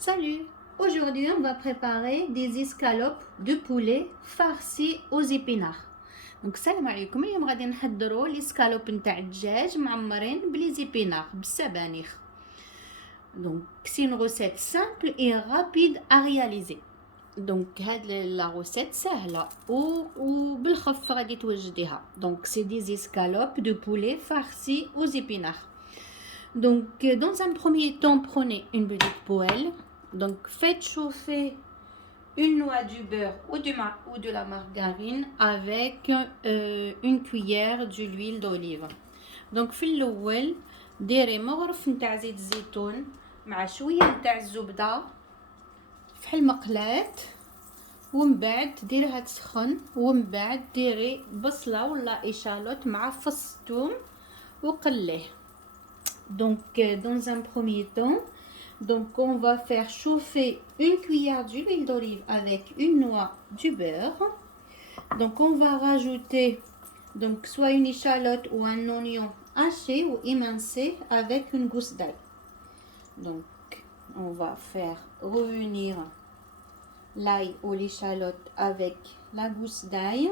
Salut! Aujourd'hui, on va préparer des escalopes de poulet farcies aux épinards. Donc, salam alaikum. اليوم غادي نحضروا l'escalope نتاع الدجاج معمرين بلي زيبينار بالسبانخ. Donc, c'est une recette simple et rapide à réaliser. Donc, la recette سهلة وبالخف غادي توجديها. Donc, c'est des escalopes de poulet farcies aux épinards. Donc, dans un premier temps, prenez une petite poêle. Donc, faites chauffer une noix du beurre ou de la margarine avec une cuillère de l'huile d'olive. Donc, في الأول ديري مغرف نتاع زيت الزيتون مع شوية نتاع الزبدة في المقلاة، ومن بعد ديريها تسخن، ومن بعد ديري بصلة ولا إشالوت مع فص ثوم وقليه. Donc, dans un premier temps, donc on va faire chauffer une cuillère d'huile d'olive avec une noix du beurre. Donc, on va rajouter donc soit une échalote ou un oignon haché ou émincé avec une gousse d'ail. Donc, on va faire revenir l'ail ou l'échalote avec la gousse d'ail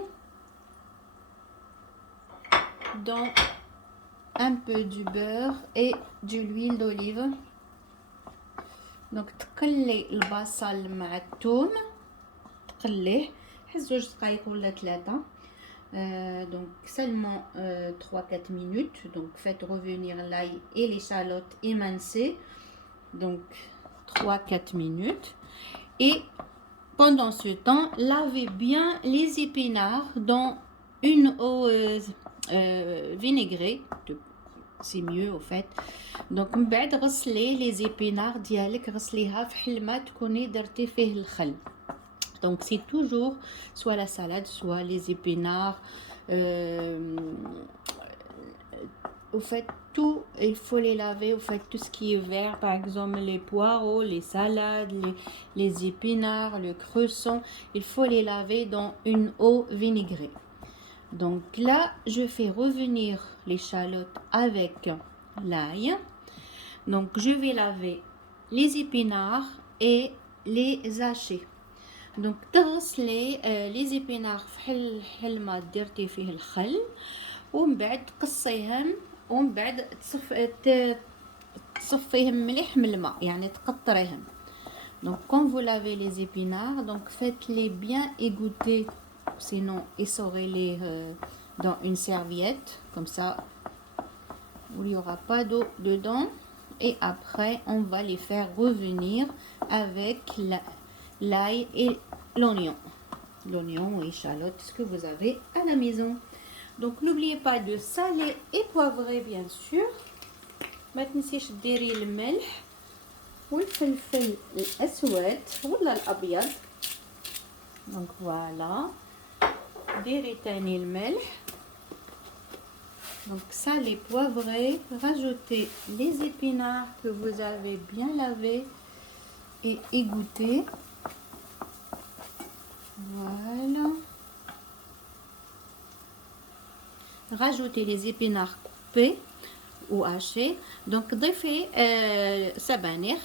dans un peu du beurre et de l'huile d'olive. Donc تقلي البصل مع الثوم، تقليه حتى 2 دقائق ولا 3. Donc seulement 3-4 minutes. Donc faites revenir l'ail et l'échalote émincée. Donc 3-4 minutes. Et pendant ce temps, lavez bien les épinards dans une eau vinaigrée. C'est mieux au fait. Donc من بعد غسلي les épinards ديالك، غسليها في حلمة تكوني درتي فيه الخل. Donc c'est toujours soit la salade soit les épinards. Au fait tout, il faut les laver. Au fait tout ce qui est vert, par exemple les poireaux, les salades, les épinards, le cresson, il faut les laver dans une eau vinaigrée. Donc là, je fais revenir l'échalote avec l'ail. Donc je vais laver les épinards et les hacher. Donc تغسلي les épinards في حلمة درتي فيه الخل، ومن بعد تقصيهم، ومن بعد تصفيهم مليح من الماء، يعني تقطريهم. Donc quand vous lavez les épinards, donc faites-les bien égoutter. Sinon, essorez-les dans une serviette, comme ça, où il n'y aura pas d'eau dedans. Et après, on va les faire revenir avec l'ail et l'oignon. L'oignon ou échalote, ce que vous avez à la maison. Donc, n'oubliez pas de saler et poivrer, bien sûr. ما تنسيش ديري الملح والفلفل الأسود ولا الأبيض. Donc, voilà. ديري تاني الملح. Donc salez, poivrez, rajoutez les épinards que vous avez bien lavés et égouttés. Voilà. Rajoutez les épinards coupés ou hachés. Donc ضيفي سبانخ.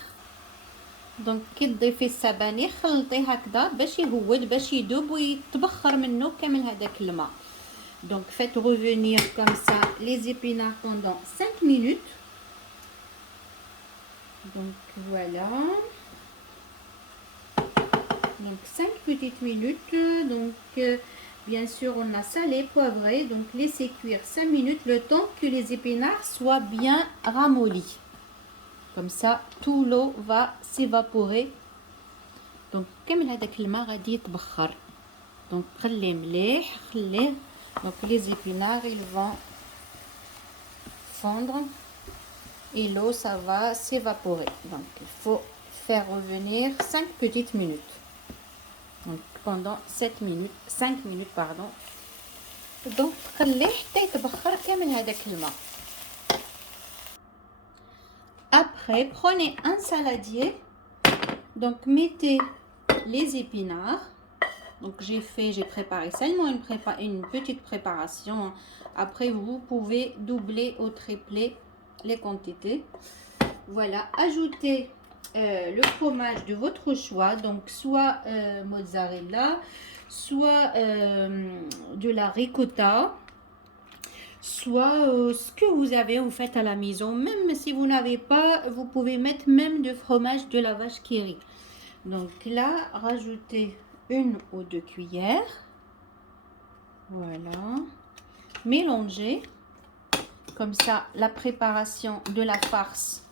دونك كي تضيفي السبانخ خلطيه هكذا باش يهود، باش يذوب ويتبخر منه كامل هذاك الماء. Donc faites revenir comme ça les épinards pendant 5 minutes. Donc voilà. Donc 5 petites minutes. Donc bien sûr on a salé, poivré. Donc laissez cuire 5 minutes le temps que les épinards soient bien ramollis. Comme ça, tout l'eau va s'évaporer. Donc, كامل هذاك الماء غادي يتبخر. Donc, خليه مليح، خليه. Donc, les épinards, ils vont fondre et l'eau, ça va s'évaporer. Donc, il faut faire revenir 5 petites minutes. Donc, pendant 5 minutes, pardon. Donc, خليه حتى يتبخر كامل هذاك الماء. Après, prenez un saladier. Donc, mettez les épinards. Donc, j'ai préparé seulement une petite préparation. Après, vous pouvez doubler ou tripler les quantités. Voilà, ajoutez le fromage de votre choix, donc soit mozzarella, soit de la ricotta, soit ce que vous avez en fait à la maison. Même si vous n'avez pas, vous pouvez mettre même du fromage de la vache qui rit. Donc là, rajoutez 1 ou 2 cuillères. Voilà. Mélangez. Comme ça, la préparation de la farce,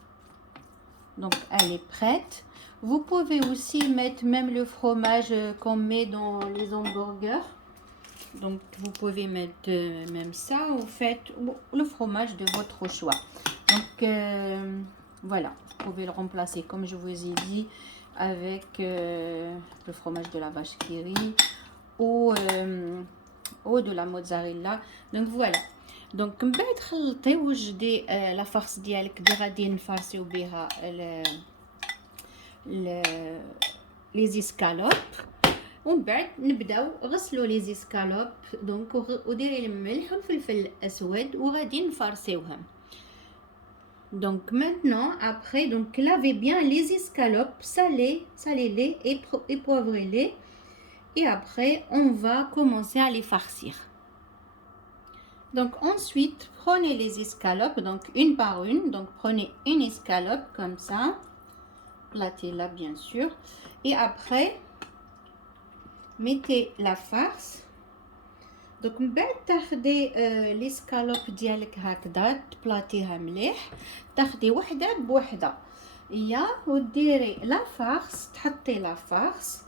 donc elle est prête. Vous pouvez aussi mettre même le fromage qu'on met dans les hamburgers. Donc, vous pouvez mettre même ça, ou faites le fromage de votre choix. Donc, voilà, vous pouvez le remplacer, comme je vous ai dit, avec le fromage de la vache qui rit ou de la mozzarella. Donc, voilà. Donc, من بعد خلطي وجدي لا فارس ديالك اللي غادي نفارسيو بها لي زيسكالوب. ومن بعد نبداو غسلوا لي زيسكالوب دونك وديري الملح والفلفل الاسود وغادي نفارسيوهم. Donc maintenant, après, donc lavez bien les escalopes, salez-les et poivrez-les. Et après, on va commencer à les farcir. Donc ensuite, prenez les escalopes, donc une par une. Donc prenez une escalope comme ça, platez-la bien sûr. Et après, mettez la farce. Donc من بعد تاخدي l'escalope ديالك هكذا تبلاطيها مليح، تاخدي وحده بوحده وديري لا فارس، تحطي لا فارس.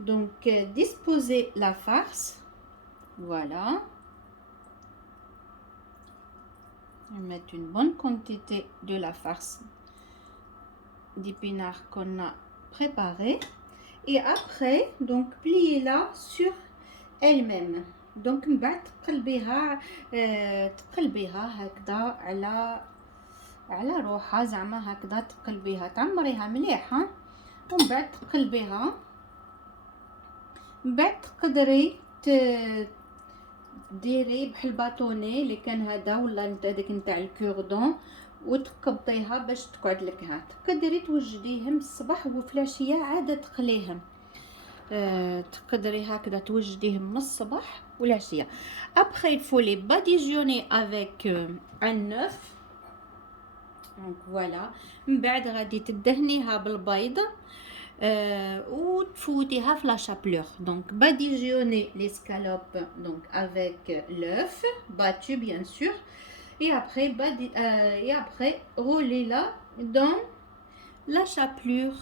Donc disposez la farce. Voilà. Mettre une bonne quantité de la farce d'épinards qu'on a préparé. Et après, donc pliez-la sur elle-même. Donc من بعد تقلبيها هكذا على روحها، زعما هكذا تقلبيها، تعمريها مليح ومن بعد تقلبيها. من بعد تقدري ديري بحال باتوني اللي كان هذا ولا هذاك نتاع الكوردون وتقبطيها باش تقعد لك تقدري توجديهم الصباح وفي العشيه عاد تقليهم. تقدري هكذا توجديهم من الصباح والعشيه. Après il faut les badigeonner avec un œuf. Donc voilà. من بعد غادي تدهنيها بالبيض وتفوتيها في لا شابلور. Donc badigeonnez l'escalope donc avec l'œuf battu bien sûr. Et après roulez-la dans la chapelure.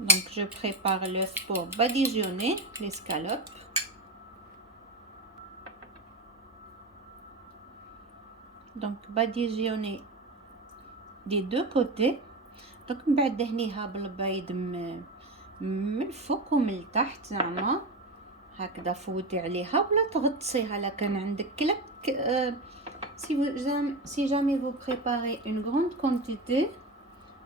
Donc je prépare l'œuf pour badigeonner l'escalope. Donc badigeonner des deux côtés. Donc من بعد دهنيها بالبيض من فوق ومن التحت زعما هكذا، فوتي عليها ولا تغطسيها لا كان عندك كلك. Si jamais vous préparez une grande quantité,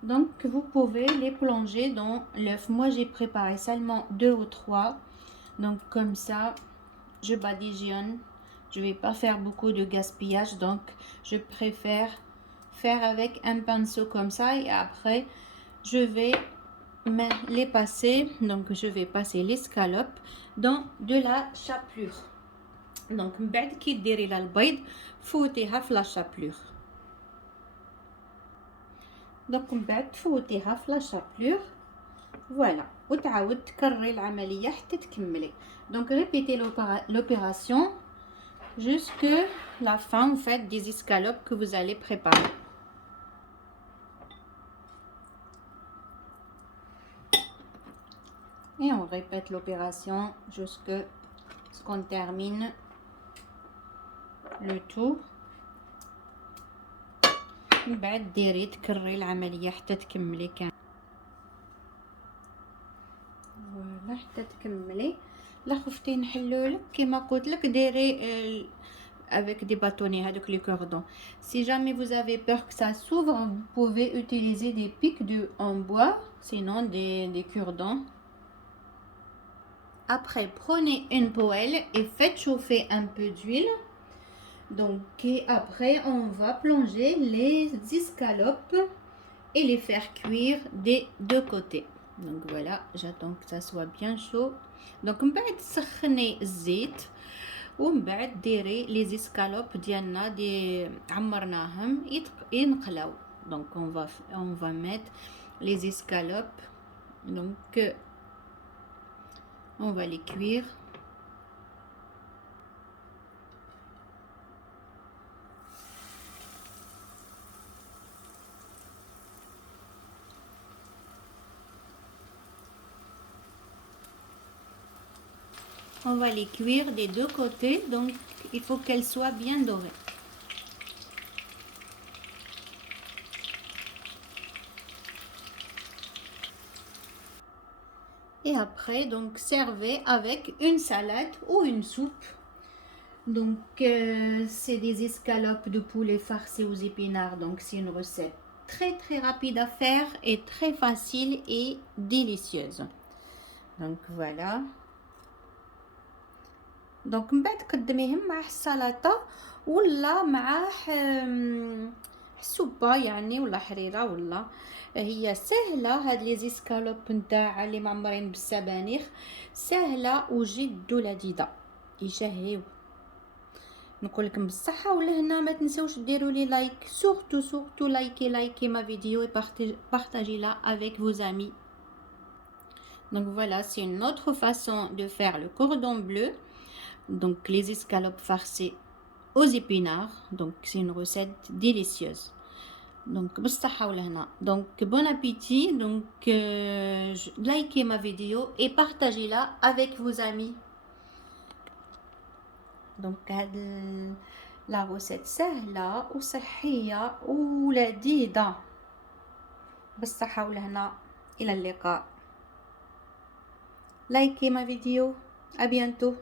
donc vous pouvez les plonger dans l'œuf. Moi j'ai préparé seulement 2 ou 3, donc comme ça je badigeonne. Je vais pas faire beaucoup de gaspillage, donc je préfère faire avec un pinceau comme ça. Et après je vais les passer, donc je vais passer l'escalope dans de la chapelure. Donc من بعد كي ديري لها البيض فوتيها في لا شابلور. دونك من بعد تفوتيها في لا شابلور فوالا وتعاود تكرري العمليه حتى تكملي. Donc répétez l'opération jusque la fin en fait des escalopes que vous allez préparer. Et on répète l'opération jusque ce qu'on termine le tout. من بعد ديري تكرري العمليه حتى تكملي كامل. فوالا حتى تكملي. لا خفتي نحلولك كما قلت لك ديري avec des bâtonnets avec le cordon. Si jamais vous avez peur que ça s'ouvre, vous pouvez utiliser des pics en bois, sinon des cure-dents. Après, prenez une poêle et faites chauffer un peu d'huile. Donc, et après, on va plonger les escalopes et les faire cuire des deux côtés. Donc voilà, j'attends que ça soit bien chaud. Donc من بعد تسخني الزيت ومن بعد ديري لي زيسكالوب ديالنا دي عمرناهم ينقلاو. Donc on va mettre les escalopes. Donc on va les cuire. On va les cuire des deux côtés, donc il faut qu'elles soient bien dorées. Et après, donc servez avec une salade ou une soupe. Donc c'est des escalopes de poulet farcies aux épinards. Donc c'est une recette très rapide à faire et très facile et délicieuse. Donc voilà. دونك من بعد قدميهم مع السلطه ولا مع حسوبه يعني ولا حريره ولا هي سهله. هاد لي زيسكالوب نتاع اللي معمرين بالسبانخ سهله وجد لذيذه يشهيو. نقول لكم بالصحه ولهنا ما تنسوش ديروا لي لايك surtout لايكي ما فيديو et partagez-la avec vos amis. Donc voilà, c'est une autre façon de faire le cordon bleu. Donc les escalopes farcies aux épinards. Donc c'est une recette délicieuse. Donc بالصحة ولهنا. Donc bon appétit. Donc likez ma vidéo et partagez-la avec vos amis. Donc la recette سهلة وصحية ولذيذة. بالصحة ولهنا. إلى اللقاء. Likez ma vidéo. À bientôt.